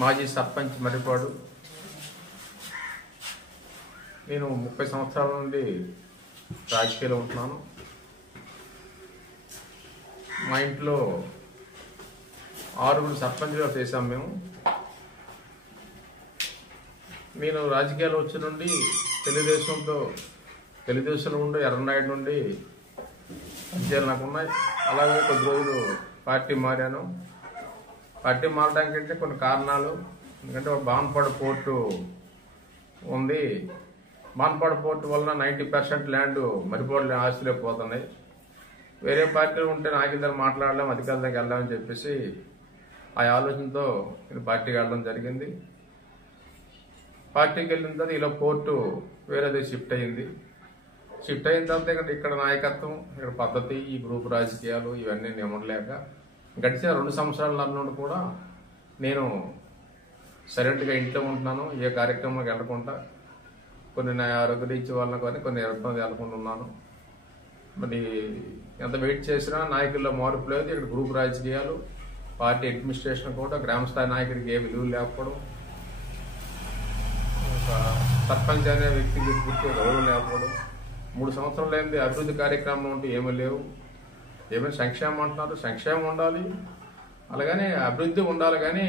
మాజీ సర్పంచ్ మర్రిపాడు. నేను 30 సంవత్సరాల నుండి రాజకీయాలు ఉంటున్నాను. మా ఇంట్లో 6 సర్పంచ్గా చేశాం మేము. నేను రాజకీయాలు వచ్చి నుండి తెలుగుదేశంలో ఉండి ఎర్రనాయుడు నుండి పరిచయాలు నాకు ఉన్నాయి. అలాగే కొద్ది రోజులు పార్టీ మారాను. పార్టీ మారడానికంటే కొన్ని కారణాలు. ఎందుకంటే బాన్పాడు పోర్టు ఉంది. బాన్పాడు పోర్టు వలన 90% ల్యాండ్ మర్రిపాడు ఆస్తులే పోతున్నాయి. వేరే పార్టీలు ఉంటే నాకిద్దరు మాట్లాడలేం, అధికారుల దగ్గరికి వెళ్ళామని చెప్పేసి ఆ ఆలోచనతో నేను పార్టీకి వెళ్ళడం జరిగింది. పార్టీకి వెళ్ళిన తర్వాత ఇలా పోర్టు వేరేది షిఫ్ట్ అయింది. షిఫ్ట్ అయిన తర్వాత ఇక్కడ నాయకత్వం, ఇక్కడ పద్ధతి, ఈ గ్రూప్ రాజకీయాలు ఇవన్నీ నిమ్మలేక గడిచిన 2 సంవత్సరాల నుండి కూడా నేను సైలెంట్గా ఇంట్లో ఉంటున్నాను. ఏ కార్యక్రమానికి వెళ్ళకుండా, కొన్ని నా ఆరోగ్య రీత్యా వలన కానీ కొన్ని ఇబ్బంది వెళ్ళకుండా ఉన్నాను. మరి ఎంత వెయిట్ చేసినా నాయకుల్లో మార్పు లేదు. ఇక్కడ గ్రూప్ రాజకీయాలు, పార్టీ అడ్మినిస్ట్రేషన్ కూడా గ్రామ స్థాయి నాయకుడికి ఏ విలువ లేకపోవడం, సర్పంచ్ అనే వ్యక్తికి పూర్తి గౌరవం లేకపోవడం, 3 సంవత్సరాలు అయింది. అభివృద్ధి కార్యక్రమం ఉంటూ ఏమీ లేవు. ఏమైనా సంక్షేమం అంటున్నారు, సంక్షేమం ఉండాలి, అలాగని అభివృద్ధి ఉండాలి, కానీ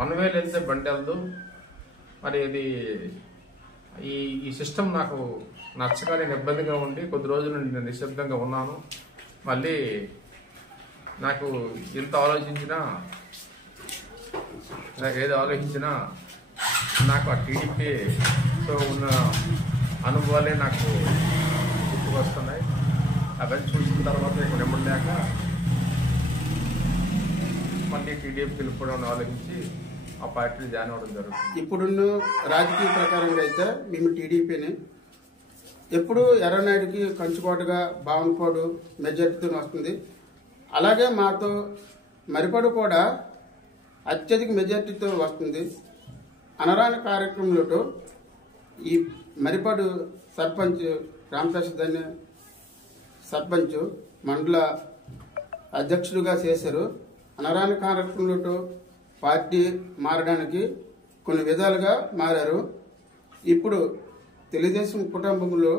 1 వేలు వెళ్తే బండి వెళ్దు. మరి ఇది ఈ సిస్టమ్ నాకు నచ్చగా నేను ఇబ్బందిగా ఉండి కొద్ది రోజులు నేను నిశ్శబ్దంగా ఉన్నాను. మళ్ళీ నాకు ఎంత ఆలోచించినా, ఏది ఆలోచించినా నాకు ఆ టీడీపీతో ఉన్న అనుభవాలే నాకు గుర్తుకొస్తున్నాయి. అవన్నీ చూసిన తర్వాత ఇక్కడ నిమ్మలేక మళ్ళీ టీడీపీ గెలుపుకోవడం ఆలోచించి ఆ పార్టీలు జాయిన్ అవ్వడం జరుగుతుంది. ఇప్పుడున్న రాజకీయ ప్రకారంగా అయితే మేము టీడీపీని ఎప్పుడు ఎర్రనాయుడికి కంచుకోటగా బావనపాడు మెజార్టీతో వస్తుంది. అలాగే మాతో మర్రిపాడు కూడా అత్యధిక మెజార్టీతో వస్తుంది. అనరాని కార్యక్రమంలో ఈ మర్రిపాడు సర్పంచ్ రామప్రసాద్ సర్పంచ్ మండల అధ్యక్షుడిగా చేశారు. అనరాని కార్యక్రమంలో పార్టీ మారడానికి కొన్ని విధాలుగా మారారు. ఇప్పుడు తెలుగుదేశం కుటుంబంలో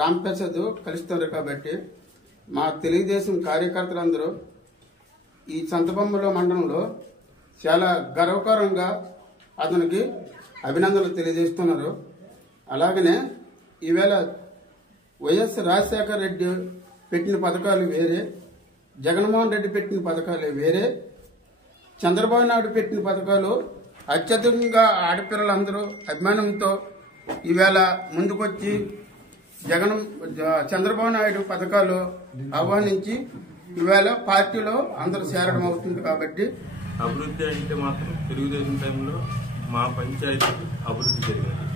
రామప్రసాద్ కలుస్తున్నారు కాబట్టి మా తెలుగుదేశం కార్యకర్తలందరూ ఈ సంతబొమ్మల మండలంలో చాలా గర్వకారంగా అతనికి అభినందనలు తెలియజేస్తున్నారు. అలాగనే ఈవేళ వైఎస్ రాజశేఖర రెడ్డి పెట్టిన పథకాలు వేరే, జగన్మోహన్ రెడ్డి పెట్టిన పథకాలు వేరే, చంద్రబాబు నాయుడు పెట్టిన పథకాలు అత్యధికంగా ఆడపిల్లలందరూ అభిమానంతో ఈవేళ ముందుకొచ్చి చంద్రబాబు నాయుడు పథకాలు ఆహ్వానించి ఈవేళ పార్టీలో అందరూ చేరడం అవుతుంది. కాబట్టి అభివృద్ధి అంటే మాత్రం తెలుగుదేశం టైంలో మా పంచాయతీ అభివృద్ధి జరిగింది.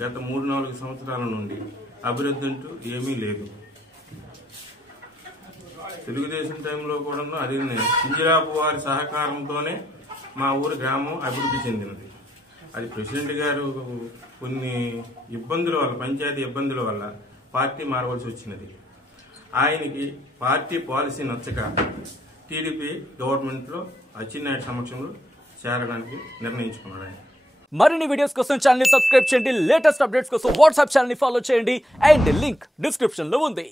గత 3-4 సంవత్సరాల నుండి అభివృద్ధి అంటూ ఏమీ లేదు. తెలుగుదేశం టైంలో కూడా అది కింజరాపు వారి సహకారంతోనే మా ఊరి గ్రామం అభివృద్ధి చెందినది. అది ప్రెసిడెంట్ గారు కొన్ని ఇబ్బందుల వల్ల, పంచాయతీ ఇబ్బందుల వల్ల పార్టీ మారవలసి వచ్చినది. ఆయనకి పార్టీ పాలసీ నచ్చక టీడీపీ గవర్నమెంట్లో అచ్చెన్నాయుడు సమక్షంలో చేరడానికి నిర్ణయించుకున్నాడు ఆయన. మరిన్ని వీడియోస్ కోసం ఛానల్ ని సబ్స్క్రైబ్ చేయండి. లేటెస్ట్ అప్డేట్స్ కోసం వాట్సాప్ ఛానల్ ని ఫాలో చేయండి. అండ్ లింక్ డిస్క్రిప్షన్ లో ఉంది.